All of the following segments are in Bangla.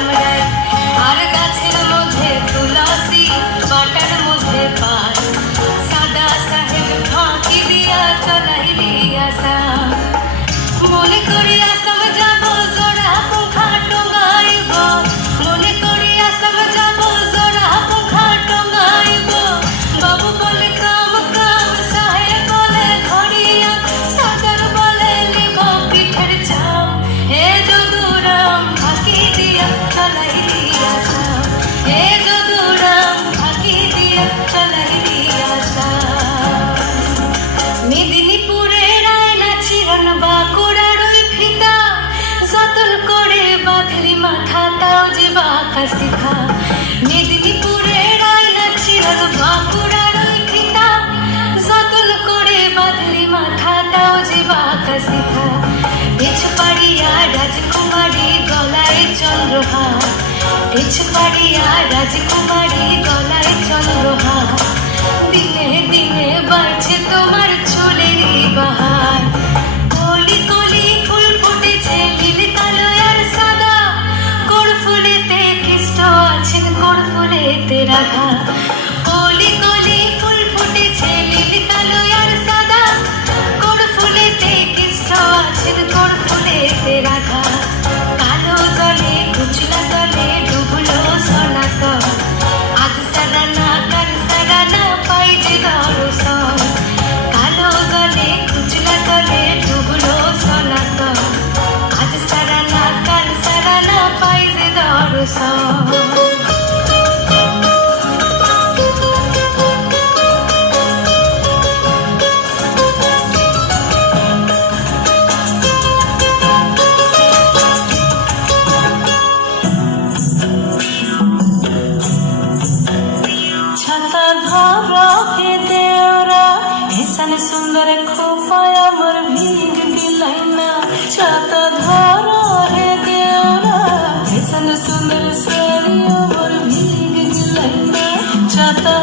কামড়ায়, আর গাছের মধ্যে তুলসী, বাটার মধ্যে পান, সাদা সাহেব ফাঁকি দিয়া চলাইলি আসাম। মনে করি আসাম যাব জোড়া পোখা টঙ্গাইব, মনে করি আসাম যাব জোড়া পোখা টঙ্গাইব। বাবু বলে কাম কাম, সাহেব বলে ঘড়িয়া, সাগর বলে লিব পিঠের চাম। হে যদুরাম ফাঁকি দিয়া চলাইলি আসাম, হে যদুরাম ফাঁকি দিয়া চলাইলি আসাম। মেদিনীপুরের আয়না চিরন বাঁকুড়ার ওই ফিতা, যতন করে বাঁধলি মাথা তাও যে বাঁকা শিখা। মেদিনীপুরের আয়না চিরন বাঁকুড়ার ওই ফিতা, যতন করে বাঁধলি মাথা তাও যে বাঁকা শিখা। পেছপাড়িয়া রাজকুমারী গলায় চন্দ্রহার, পেছপাড়িয়া রাজকুমারী গলায় চন্দ্রহার। দিনে দিনে বাড়ছে তোমার চুলেরই বাহার, কলি কলি ফুল ফুটেছে নীল কালো আর সাদা। কোড় ফুলেতে কৃষ্ণ আছেন, কোড় ফুলেতে রাধা। কলি কলি ফুল ফুটেছে নীল কালো আর সাদা, কোড় ফুলেতে কৃষ্ণ আছেন, কোড় ফুলেতে রাধা। কালো জলে কুচলা জলে ডুবলো সনাতন, আজ সারা না কাল সারা না পাই যে দর্শন। কালো জলে কুচলা জলে ডুবলো সনাতন, আজ সারা না কাল সারা না পাই যে দর্শন। ছাতা ধরো হে দেওরা, ভীষণ সুন্দর খোপায় আমার ভিগ গিলাই না। ছাতা ধরো হে দেওরা, ভীষণ সুন্দর শাড়ি আমার ভিগ গিলাই না। ছাতা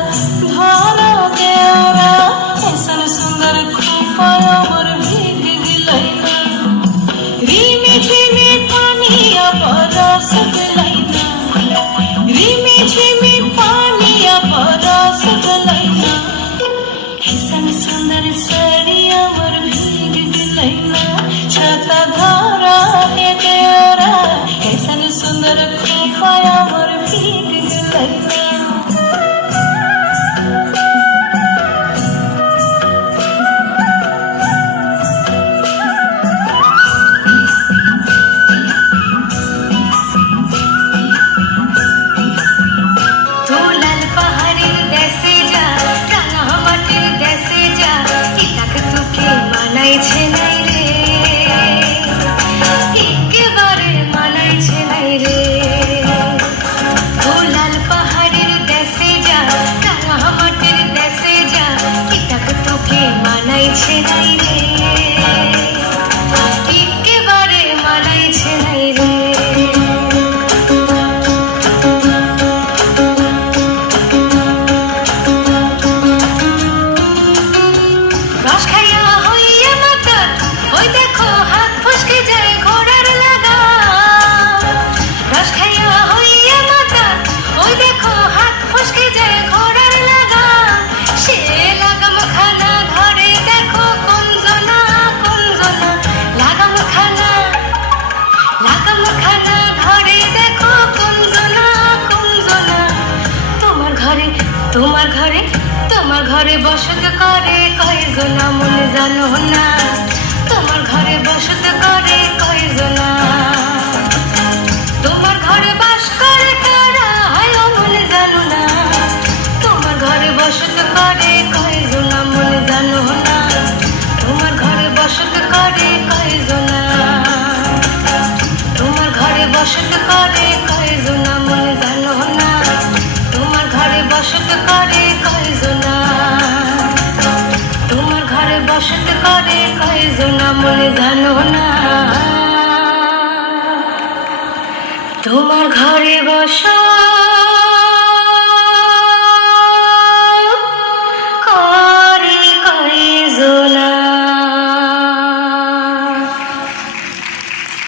ধরো দেওরা, ভীষণ সুন্দর খোপায় আমার ভিগ গিলাই না। রিমি ঝিমি পানি বরস গিলাই না, রিমি ঝিমি পানি বরস গিলাই না। ভীষণ সুন্দর শাড়ি আমার ভিগ গিলাই না। ছাতা ধরা হে দেওরা, ভীষণ সুন্দর খোপায় আমার ভিগ গিলাই না। লাল পাহাড়ের দেশে যা, রাঙা মাটির দেশে যা, ইটাক তোকে মানাইছে নাই রে, একেবারে মানাইছে নাই রে। লাল পাহাড়ের দেশে যা, রাঙা মাটির দেশে যা, ইটাক তোকে মানাইছে নাই রে, একেবারে মানাইছে নাই রে। রস খাইয়া হইয়া মাতাল, ওই দেখো হাত ফসকে যায় ঘোড়ার লাগাম। রস খাইয়া হইয়া মাতাল, ওই দেখো হাত ফসকে যায় ঘোড়ার লাগাম। সে লাগাম খানা ধরে দেখো কুঞ্জনা কুঞ্জনা, লাগাম খানা ধরে দেখো কুঞ্জনা কুঞ্জনা। তোমার ঘরে তোমার ঘরে তোমার ঘরে বসত করে কয়জনা মনে জানো না, তোমার ঘরে বসত করে কয়জনা। তোমার ঘরে বাস করে কারা হয় মনে জানো না, তোমার ঘরে বসত করে কয়জনা মনে জানো না। তোমার ঘরে বসত করে কয়জনা, তোমার ঘরে বসত করে কয়জনা মনে জানো না। তোমার ঘরে বসত করে কয়জনা, তোমার ঘরে বসত করে কয়জনা মনে জানো না। তোমার ঘরে বসত